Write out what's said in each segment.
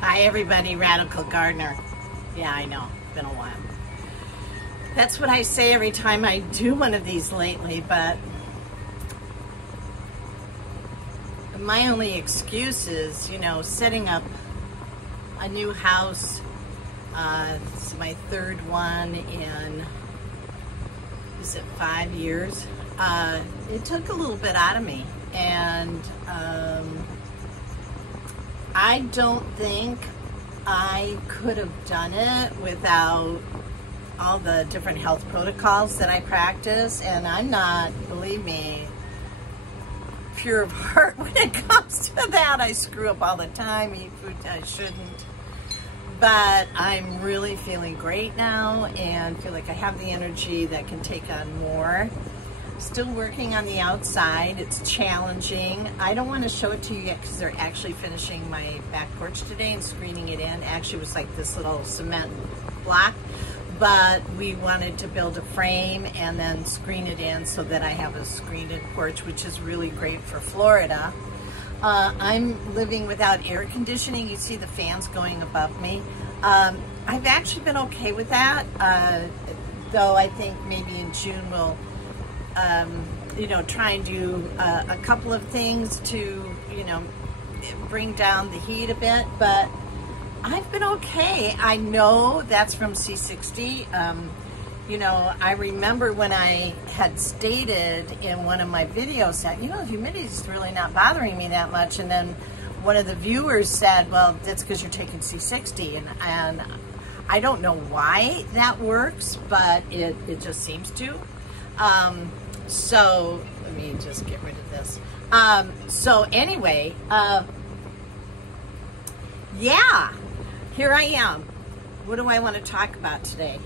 Hi everybody, Radical Gardener. Yeah, I know, it's been a while. That's what I say every time I do one of these lately, but my only excuse is, setting up a new house. This is my third one in, is it 5 years? It took a little bit out of me, and I don't think I could have done it without all the different health protocols that I practice, and I'm not, believe me, pure of heart when it comes to that. I screw up all the time, eat food I shouldn't, but I'm really feeling great now and feel like I have the energy that can take on more. Still working on the outside. It's challenging. I don't want to show it to you yet because they're actually finishing my back porch today and screening it in. Actually, it was like this little cement block, but we wanted to build a frame and then screen it in so that I have a screened-in porch, which is really great for Florida. I'm living without air conditioning. You see the fans going above me. I've actually been okay with that, though I think maybe in June we'll try and do a couple of things to, bring down the heat a bit, but I've been okay. I know that's from C60. I remember when I had stated in one of my videos that, humidity is really not bothering me that much, and then one of the viewers said, well, that's because you're taking C60, and I don't know why that works, but it just seems to. So let me just get rid of this. So anyway, yeah, here I am. What do I want to talk about today?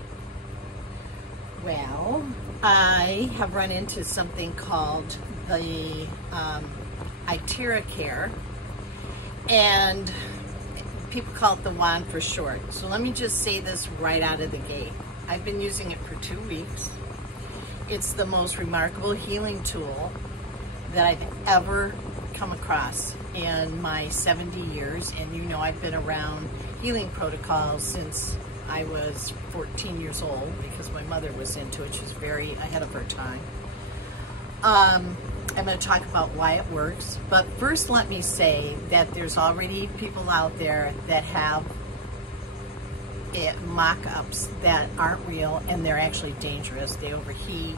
Well, I have run into something called the Iteracare, and people call it the wand for short. So let me just say this right out of the gate. I've been using it for 2 weeks. It's the most remarkable healing tool that I've ever come across in my 70 years. And I've been around healing protocols since I was 14 years old because my mother was into it. She was very ahead of her time. I'm going to talk about why it works. But first, let me say that there's already people out there that have mock-ups that aren't real, and they're actually dangerous. They overheat.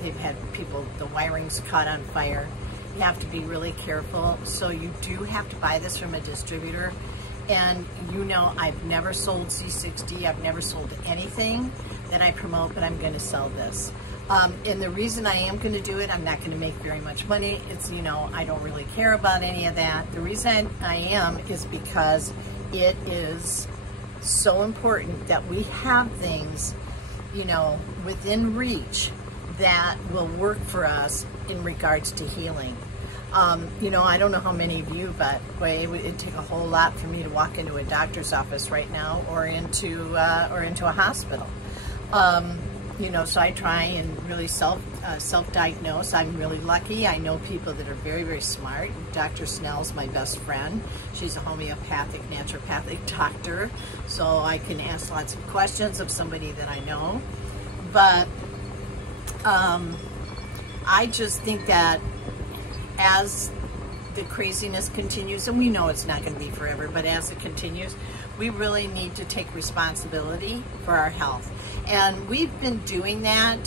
They've had people, the wiring's caught on fire. You have to be really careful. So you do have to buy this from a distributor. And I've never sold C60. I've never sold anything that I promote, but I'm going to sell this. And the reason I am going to do it, I'm not going to make very much money. It's, I don't really care about any of that. The reason I am is because it is so important that we have things, within reach that will work for us in regards to healing. I don't know how many of you, but boy, it'd take a whole lot for me to walk into a doctor's office right now or into a hospital. So I try and really self-diagnose. I'm really lucky. I know people that are very, very smart. Dr. Snell's my best friend. She's a homeopathic, naturopathic doctor, so I can ask lots of questions of somebody that I know. But I just think that as the craziness continues, and we know it's not going to be forever, but as it continues, we really need to take responsibility for our health. And we've been doing that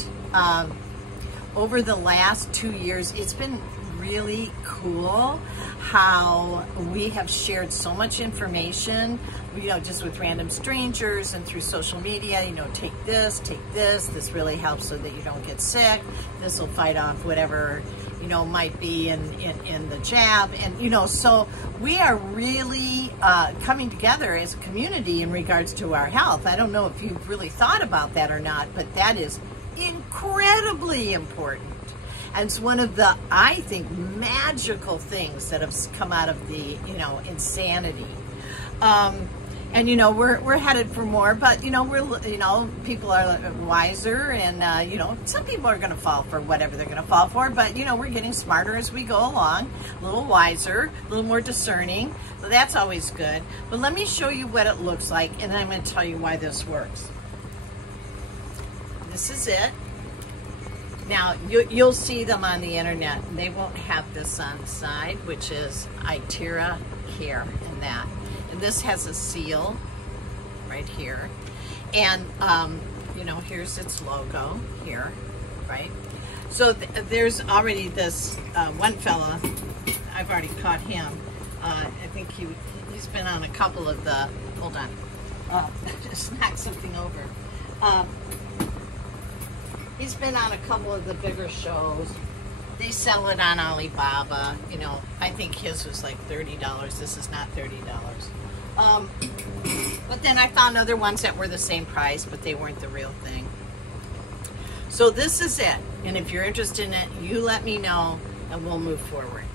over the last 2 years. It's been really cool how we have shared so much information, just with random strangers and through social media. Take this, this really helps so that you don't get sick. This will fight off whatever might be in the jab. And so we are really coming together as a community in regards to our health. I don't know if you've really thought about that or not, but that is incredibly important. And it's one of the, I think, magical things that have come out of the, insanity. And, you know, we're headed for more, but, you know, people are wiser, and, you know, some people are going to fall for whatever they're going to fall for, but, you know, we're getting smarter as we go along, a little wiser, a little more discerning, so that's always good. But let me show you what it looks like, and then I'm going to tell you why this works. This is it. Now, you'll see them on the internet, and they won't have this on the side, which is Iteracare and that. And this has a seal right here. And, you know, here's its logo here, right? So there's already this one fella, I've already caught him. I think he's been on a couple of the, hold on, just knocked something over. He's been on a couple of the bigger shows. They sell it on Alibaba. You know, I think his was like $30. This is not $30. But then I found other ones that were the same price, but they weren't the real thing. So this is it. And if you're interested in it, you let me know and we'll move forward.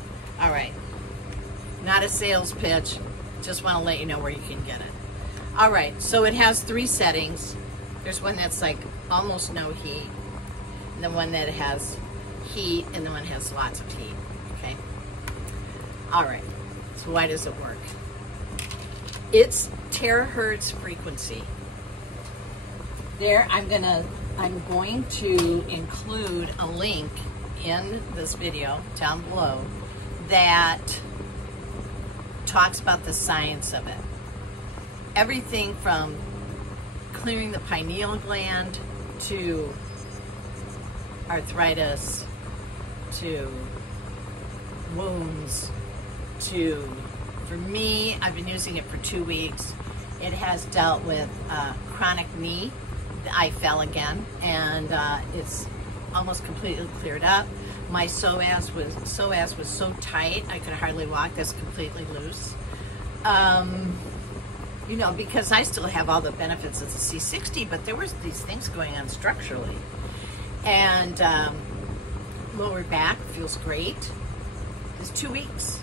All right. Not a sales pitch. Just want to let you know where you can get it. All right. So it has 3 settings. There's one that's like almost no heat. And the one that has heat, and the one has lots of heat. Okay. All right. So why does it work? It's terahertz frequency. There, I'm going to include a link in this video down below that talks about the science of it. Everything from clearing the pineal gland to arthritis to wounds to, for me, I've been using it for 2 weeks. It has dealt with chronic knee. I fell again, and it's almost completely cleared up. My psoas was so tight I could hardly walk. That's completely loose. You know, because I still have all the benefits of the C60, but there was these things going on structurally. And lower back feels great. It's 2 weeks,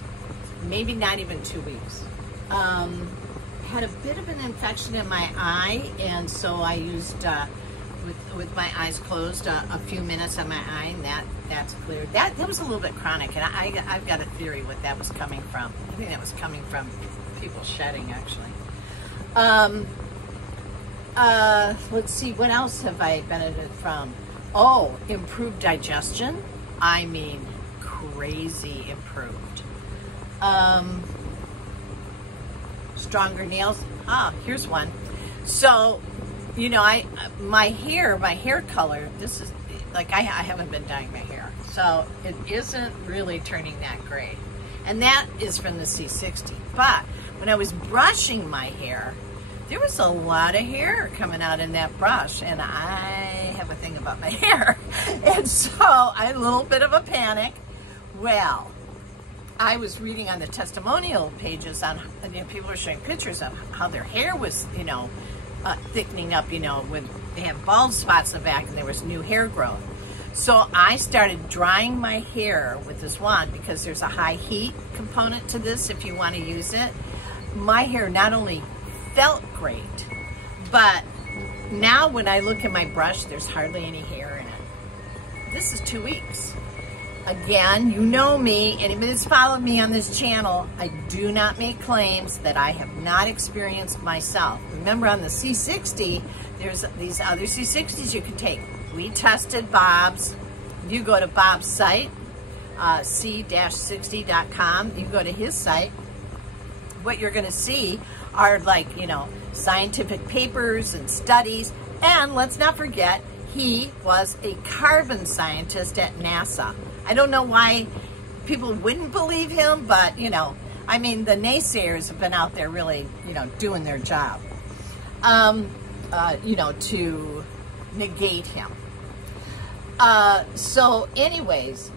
maybe not even 2 weeks. Had a bit of an infection in my eye, and so I used, with my eyes closed, a few minutes on my eye, and that's cleared. That was a little bit chronic, and I've got a theory what that was coming from. I think that was coming from people shedding, actually. Let's see, what else have I benefited from? Oh, improved digestion. I mean, crazy improved. Stronger nails. Ah, here's one. So, you know, my hair color, this is, like, I haven't been dyeing my hair. So it isn't really turning that gray. And that is from the C60. But when I was brushing my hair, there was a lot of hair coming out in that brush, and I have a thing about my hair. And so I had a little bit of a panic. Well, I was reading on the testimonial pages on, you know, people were showing pictures of how their hair was, you know, thickening up, you know, when they have bald spots in the back and there was new hair growth. So I started drying my hair with this wand because there's a high heat component to this if you want to use it. My hair not only felt great, but now when I look at my brush, there's hardly any hair in it. This is 2 weeks. Again, you know me, anybody that's followed me on this channel, I do not make claims that I have not experienced myself. Remember, on the C60, there's these other C60s you can take. We tested Bob's. You go to Bob's site, C60.com. You go to his site. What you're going to see are, like, you know, scientific papers and studies. And let's not forget, he was a carbon scientist at NASA. I don't know why people wouldn't believe him, but, you know, I mean, the naysayers have been out there really, you know, doing their job, you know, to negate him. So anyways,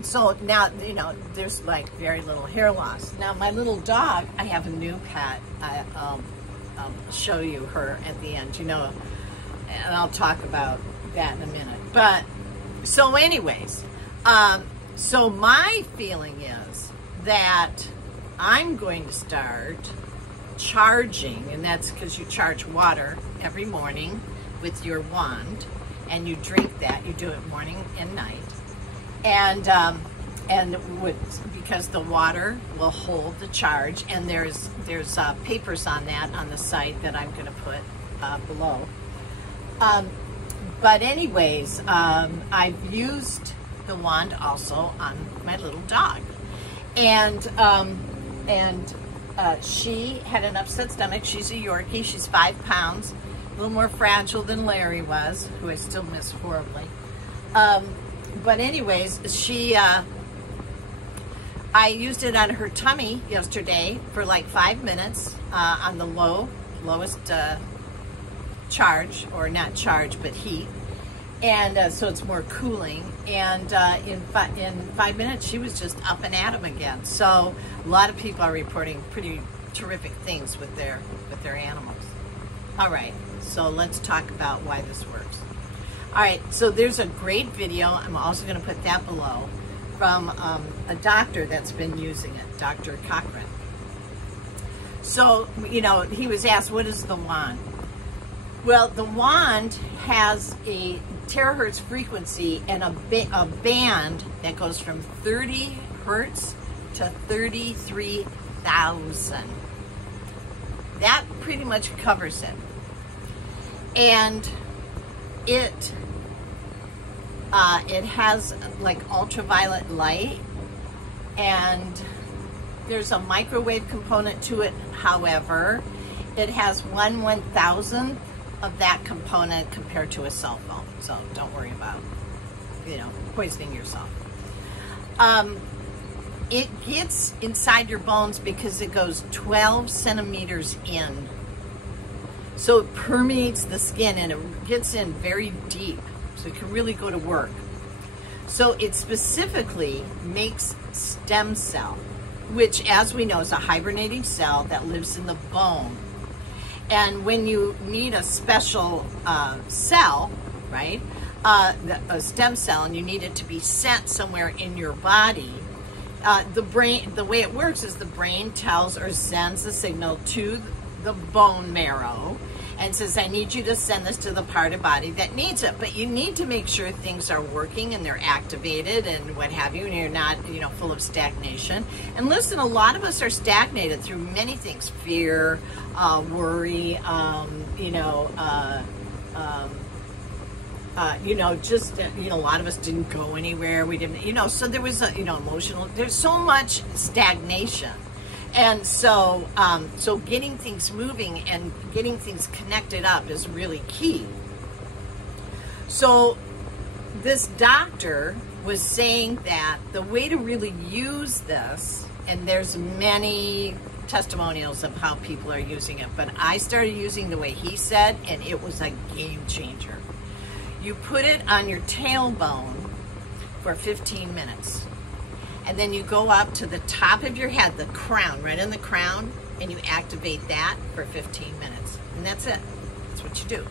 so now, you know, there's like very little hair loss. Now, my little dog, I have a new pet. I'll show you her at the end, you know, and I'll talk about that in a minute. But, so anyways, so my feeling is that I'm going to start charging, and that's because you charge water every morning with your wand, and you drink that. You do it morning and night, and because the water will hold the charge, and there's papers on that on the site that I'm going to put below. But anyways, I've used the wand also on my little dog, and she had an upset stomach. She's a Yorkie. She's 5 pounds, a little more fragile than Larry was, who I still miss horribly. But anyways, I used it on her tummy yesterday for like 5 minutes on the lowest charge, or not charge, but heat. And so it's more cooling. And in 5 minutes, she was just up and at 'em again. So a lot of people are reporting pretty terrific things with their animals. All right, so let's talk about why this works. All right, so there's a great video. I'm also going to put that below, from a doctor that's been using it, Dr. Cochran. So, you know, he was asked, what is the wand? Well, the wand has a terahertz frequency and a band that goes from 30 hertz to 33,000. That pretty much covers it. And it has like ultraviolet light, and there's a microwave component to it. However, it has 1/1000th of that component compared to a cell phone. So don't worry about, you know, poisoning yourself. It gets inside your bones because it goes 12 centimeters in. So it permeates the skin and it gets in very deep. So it can really go to work. So it specifically makes stem cell, which, as we know, is a hibernating cell that lives in the bone. And when you need a special cell, right, a stem cell, and you need it to be sent somewhere in your body, the way it works is the brain tells or sends the signal to the bone marrow and says, I need you to send this to the part of body that needs it. But you need to make sure things are working and they're activated and what have you, and you're not, you know, full of stagnation. And listen, a lot of us are stagnated through many things: fear, worry, just, a lot of us didn't go anywhere. We didn't, so there was emotional, there's so much stagnation. And so, so getting things moving and getting things connected up is really key. So this doctor was saying that the way to really use this, and there's many testimonials of how people are using it, but I started using the way he said, and it was a game changer. You put it on your tailbone for 15 minutes. And then you go up to the top of your head, the crown, right in the crown, and you activate that for 15 minutes. And that's it. That's what you do.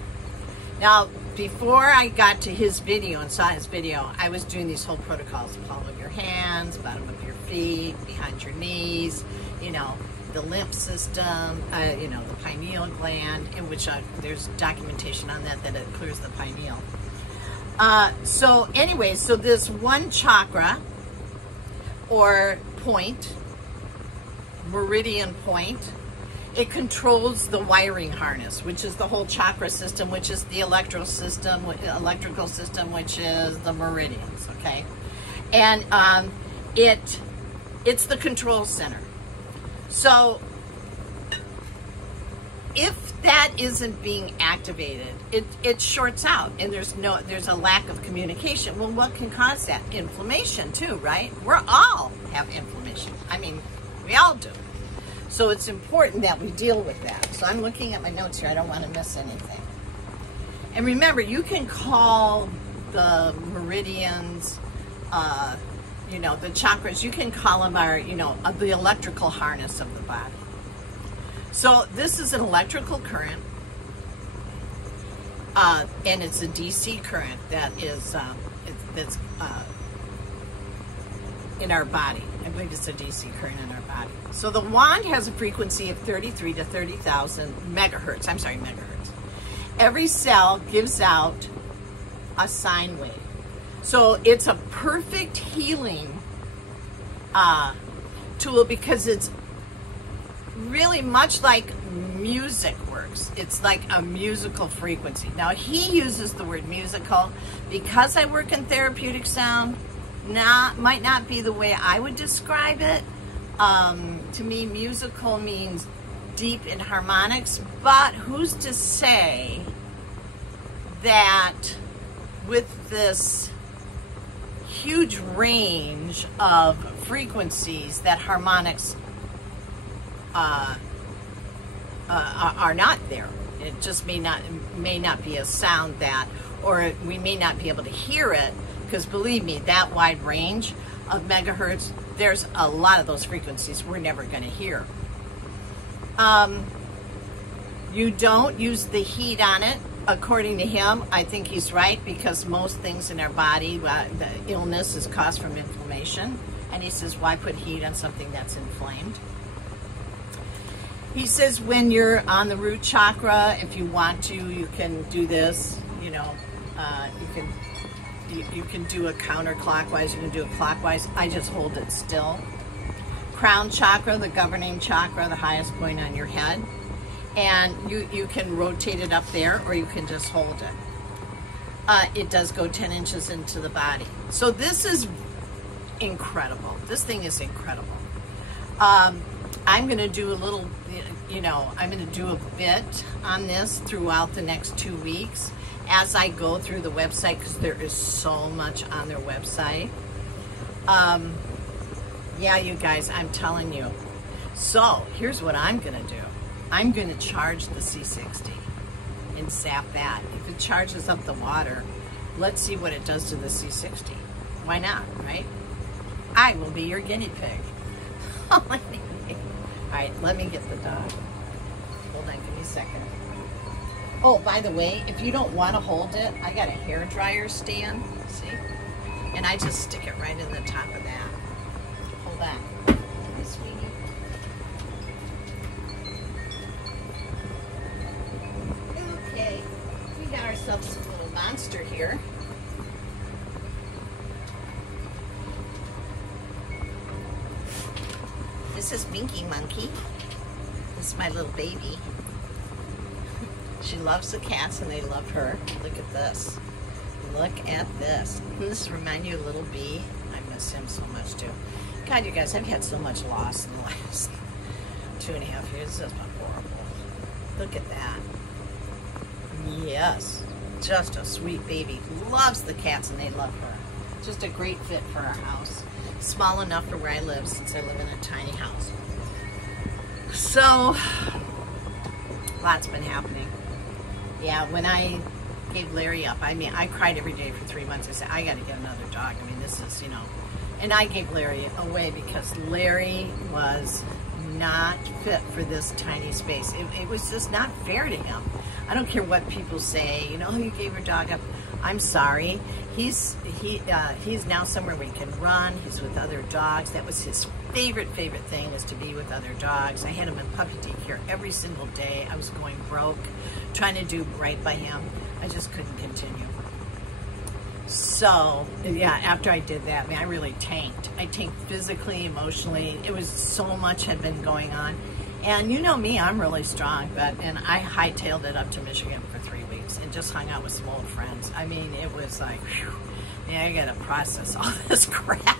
Now, before I got to his video and saw his video, I was doing these whole protocols: palm of your hands, bottom of your feet, behind your knees, the lymph system, the pineal gland, in which there's documentation on that it clears the pineal. So anyway, so this one chakra, or point, meridian point, it controls the wiring harness, which is the whole chakra system, which is the electrical system, which is the meridians, okay? And it's the control center. So if that isn't being activated, it shorts out, and there's a lack of communication. Well, what can cause that? Inflammation too, right? We all have inflammation. I mean, we all do. So it's important that we deal with that. So I'm looking at my notes here. I don't want to miss anything. And remember, you can call the meridians, the chakras, you can call them the electrical harness of the body. So this is an electrical current, and it's a DC current that is that's in our body. I believe it's a DC current in our body. So the wand has a frequency of 33 to 30,000 megahertz. I'm sorry, megahertz. Every cell gives out a sine wave. So it's a perfect healing tool because it's really much like music works. It's like a musical frequency. Now he uses the word musical because I work in therapeutic sound. Might not be the way I would describe it. To me, musical means deep in harmonics, but who's to say that with this huge range of frequencies that harmonics are not there. It just may not be a sound that, or we may not be able to hear it, because believe me, that wide range of megahertz, there's a lot of those frequencies we're never going to hear. You don't use the heat on it. According to him, I think he's right, because most things in our body, the illness is caused from inflammation. And he says, why put heat on something that's inflamed? He says when you're on the root chakra, if you want to, you can do this. You know, you can do it counterclockwise. You can do it clockwise. I just hold it still. Crown chakra, the governing chakra, the highest point on your head. And you can rotate it up there, or you can just hold it. It does go 10 inches into the body. So this is incredible. This thing is incredible. I'm going to do a little, I'm going to do a bit on this throughout the next 2 weeks as I go through the website, because there is so much on their website. Yeah, you guys, I'm telling you. So here's what I'm going to do. I'm going to charge the C60 and sap that. If it charges up the water, let's see what it does to the C60. Why not, right? I will be your guinea pig. All right, let me get the dog. Hold on, give me a second. Oh, by the way, if you don't want to hold it, I got a hair dryer stand, see? And I just stick it right in the top of that. Hold on. Hi, sweetie. Okay, we got ourselves a little monster here. This is Binky Monkey. This is my little baby. She loves the cats and they love her. Look at this. Look at this. Doesn't this remind you of Little Bee? I miss him so much too. God, you guys, I've had so much loss in the last 2.5 years. This has been horrible. Look at that. Yes. Just a sweet baby who loves the cats and they love her. Just a great fit for our house. Small enough for where I live, since I live in a tiny house. So, lots been happening. Yeah, when I gave Larry up, I mean, I cried every day for 3 months. I said, I got to get another dog. I mean, this is, and I gave Larry away because Larry was not fit for this tiny space. It was just not fair to him. I don't care what people say, you gave your dog up. I'm sorry. He's now somewhere where he can run. He's with other dogs. That was his favorite thing, was to be with other dogs. I had him in puppy daycare every single day. I was going broke, trying to do right by him. I just couldn't continue. So, yeah, after I did that, I really tanked. I tanked physically, emotionally. It was so much had been going on. And you know me, I'm really strong, and I hightailed it up to Michigan for 3 weeks and just hung out with some old friends. I mean, it was like, whew, yeah, I gotta process all this crap.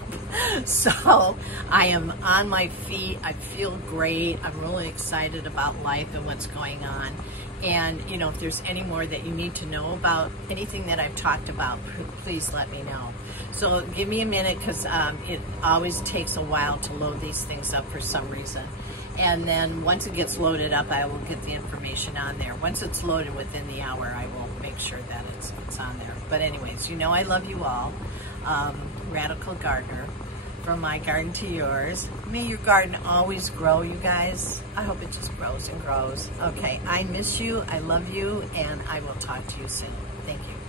So I am on my feet. I feel great. I'm really excited about life and what's going on. And, if there's any more that you need to know about anything that I've talked about, please let me know. So give me a minute, because it always takes a while to load these things up for some reason. And then once it gets loaded up, I will get the information on there. Once it's loaded within the hour, I will make sure that it's on there. But anyways, I love you all. Radical Gardener. From my garden to yours. May your garden always grow, you guys. I hope it just grows and grows. Okay, I miss you. I love you. And I will talk to you soon. Thank you.